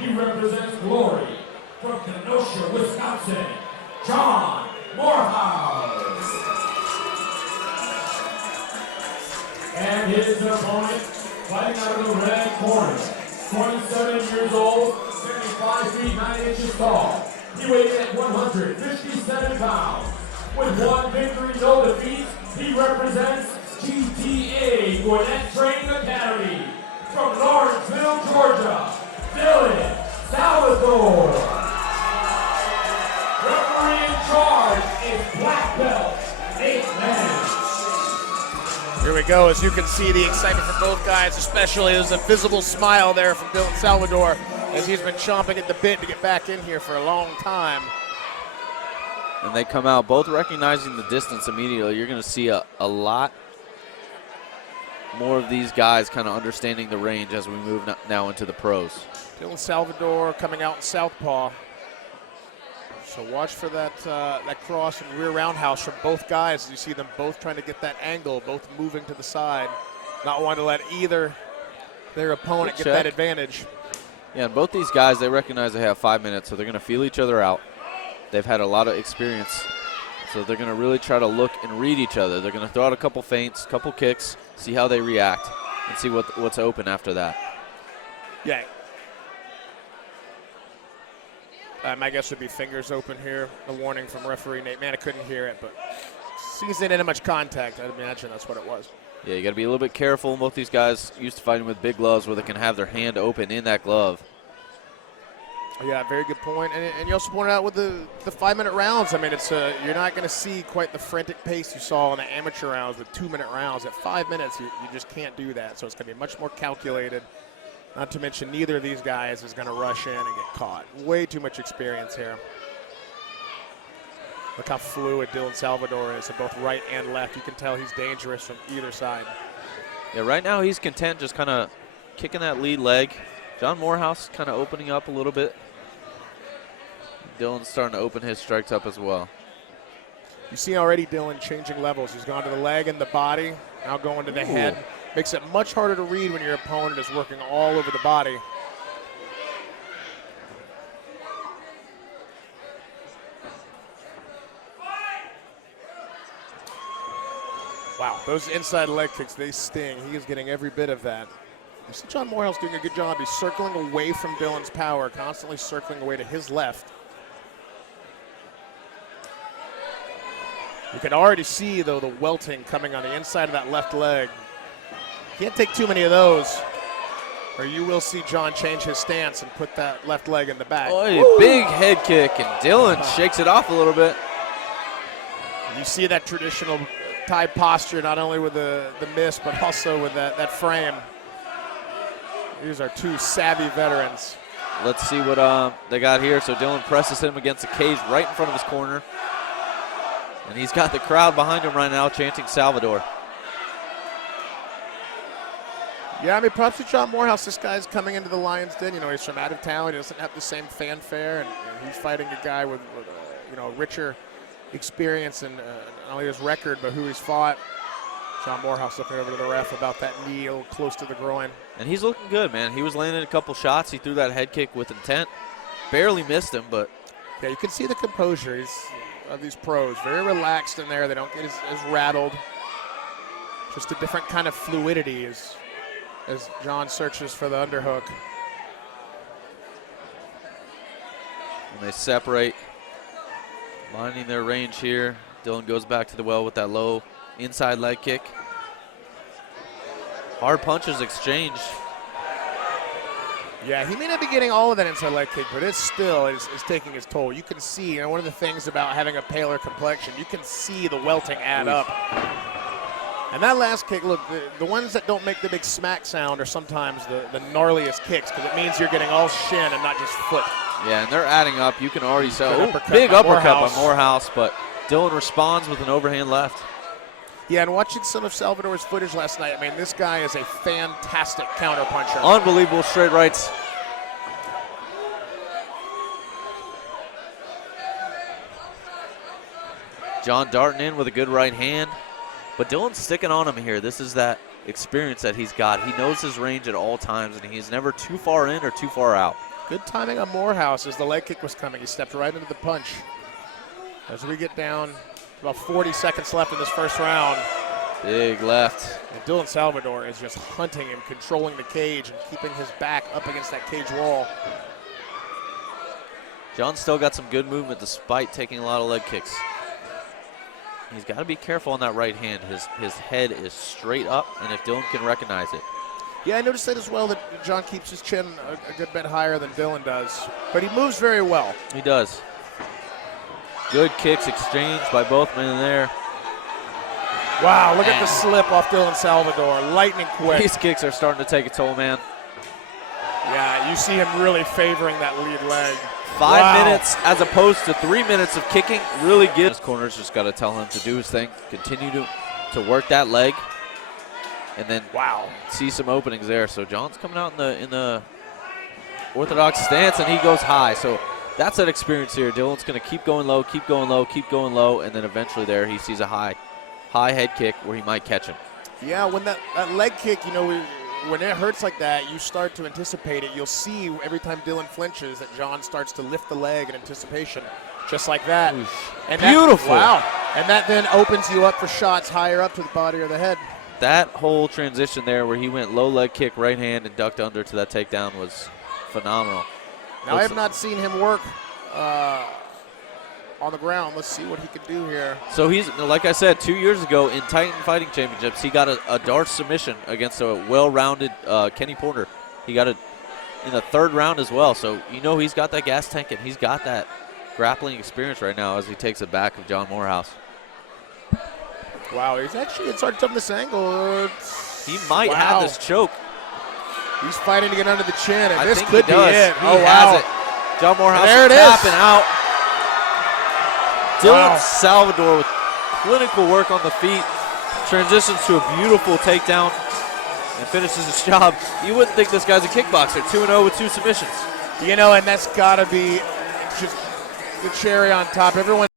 He represents Glory. From Kenosha, Wisconsin, John Morehouse. And his opponent, fighting out of the red corner, 27 years old, 75 feet 9 inches tall. He weighed in at 157 pounds. With one victory, no defeats, he represents GTA Gwinnett Training Academy. From Lawrenceville, Georgia, Dylan Salvador. Referee in charge is black belt, Nate Mann. Here we go. As you can see, the excitement from both guys, especially there's a visible smile there from Dylan Salvador as he's been chomping at the bit to get back in here for a long time. And they come out both recognizing the distance immediately. You're going to see a lot more of these guys kind of understanding the range as we move now into the pros. Dylan Salvador coming out in southpaw. So watch for that that cross and rear roundhouse from both guys as you see them both trying to get that angle, both moving to the side, not wanting to let either their opponent get that advantage. Yeah, and both these guys, they recognize they have 5 minutes, so they're going to feel each other out. They've had a lot of experience, so they're going to really try to look and read each other. They're going to throw out a couple feints, couple kicks, see how they react, and see what's open after that. Yeah. My guess would be fingers open here. A warning from referee Nate Mann. I couldn't hear it, but since they didn't have much contact, I'd imagine that's what it was. Yeah, you got to be a little bit careful. Both these guys used to fighting with big gloves where they can have their hand open in that glove. Yeah, very good point. And you also pointed out with the 5-minute rounds. I mean, it's you're not going to see quite the frantic pace you saw in the amateur rounds with 2-minute rounds. At 5 minutes, you just can't do that. So it's going to be much more calculated. Not to mention neither of these guys is going to rush in and get caught. Way too much experience here. Look how fluid Dylan Salvador is at both right and left. You can tell he's dangerous from either side. Yeah, right now he's content just kind of kicking that lead leg. John Morehouse kind of opening up a little bit. Dylan's starting to open his strikes up as well. You see already Dylan changing levels. He's gone to the leg and the body, now going to the head. Makes it much harder to read when your opponent is working all over the body. Wow, those inside leg kicks, they sting. He is getting every bit of that. You see John Morehouse doing a good job. He's circling away from Dylan's power, constantly circling away to his left. You can already see, though, the welting coming on the inside of that left leg. Can't take too many of those, or you will see John change his stance and put that left leg in the back. Oh, big head kick, and Dylan shakes it off a little bit. You see that traditional Thai posture, not only with the miss, but also with that frame. These are two savvy veterans. Let's see what they got here. So Dylan presses him against the cage right in front of his corner. And he's got the crowd behind him right now chanting Salvador. Yeah, I mean, props to John Morehouse. This guy's coming into the Lions Den. You know, he's from out of town. He doesn't have the same fanfare, and he's fighting a guy with richer experience and not only his record, but who he's fought. John Morehouse looking over to the ref about that knee a little close to the groin. And he's looking good, man. He was landing a couple shots. He threw that head kick with intent. Barely missed him, but. Yeah, you can see the composure of these pros. Very relaxed in there. They don't get as rattled. Just a different kind of fluidity as John searches for the underhook. And they separate, minding their range here. Dylan goes back to the well with that low inside leg kick. Hard punches exchanged. Yeah, he may not be getting all of that inside leg kick, but it still is taking its toll. You can see, one of the things about having a paler complexion, you can see the welting add up. And that last kick, look, the ones that don't make the big smack sound are sometimes the gnarliest kicks because it means you're getting all shin and not just foot. Yeah, and they're adding up. You can already tell. Big uppercut by Morehouse, but Dylan responds with an overhand left. Yeah, and watching some of Salvador's footage last night, I mean, this guy is a fantastic counterpuncher. Unbelievable straight rights. John darting in with a good right hand. But Dylan's sticking on him here. This is that experience that he's got. He knows his range at all times, and he's never too far in or too far out. Good timing on Morehouse as the leg kick was coming. He stepped right into the punch. As we get down, about 40 seconds left in this first round. Big left. And Dylan Salvador is just hunting him, controlling the cage and keeping his back up against that cage wall. John's still got some good movement despite taking a lot of leg kicks. He's got to be careful on that right hand. His head is straight up, and if Dylan can recognize it. Yeah, I noticed that as well, that John keeps his chin a good bit higher than Dylan does. But he moves very well. He does. Good kicks exchanged by both men there. Wow, look at the slip off Dylan Salvador. Lightning quick. These kicks are starting to take a toll, man. Yeah, you see him really favoring that lead leg. 5 minutes as opposed to 3 minutes of kicking. Really good. His corner's just got to tell him to do his thing. Continue to work that leg. And then see some openings there. So John's coming out in the orthodox stance, and he goes high. So that's that experience here. Dylan's going to keep going low, keep going low, keep going low, and then eventually there he sees a high head kick where he might catch him. Yeah, when that leg kick, you know, when it hurts like that, you start to anticipate it. You'll see every time Dylan flinches that John starts to lift the leg in anticipation, just like that. And beautiful. And that then opens you up for shots higher up to the body or the head. That whole transition there where he went low leg kick, right hand, and ducked under to that takedown was phenomenal. Now, I have not seen him work on the ground. Let's see what he can do here. So he's, like I said, 2 years ago in Titan Fighting Championships, he got a Darce submission against a well-rounded Kenny Porter. He got it in the third round as well. So you know he's got that gas tank and he's got that grappling experience right now as he takes it back of John Morehouse. Wow, he's hard to from this angle. He might have this choke. He's fighting to get under the chin, and I this think could he be does. it. He has it. John Morehouse is tapping out. Dylan Salvador with clinical work on the feet, transitions to a beautiful takedown, and finishes his job. You wouldn't think this guy's a kickboxer, 2-0 with 2 submissions. You know, and that's got to be just the cherry on top. Everyone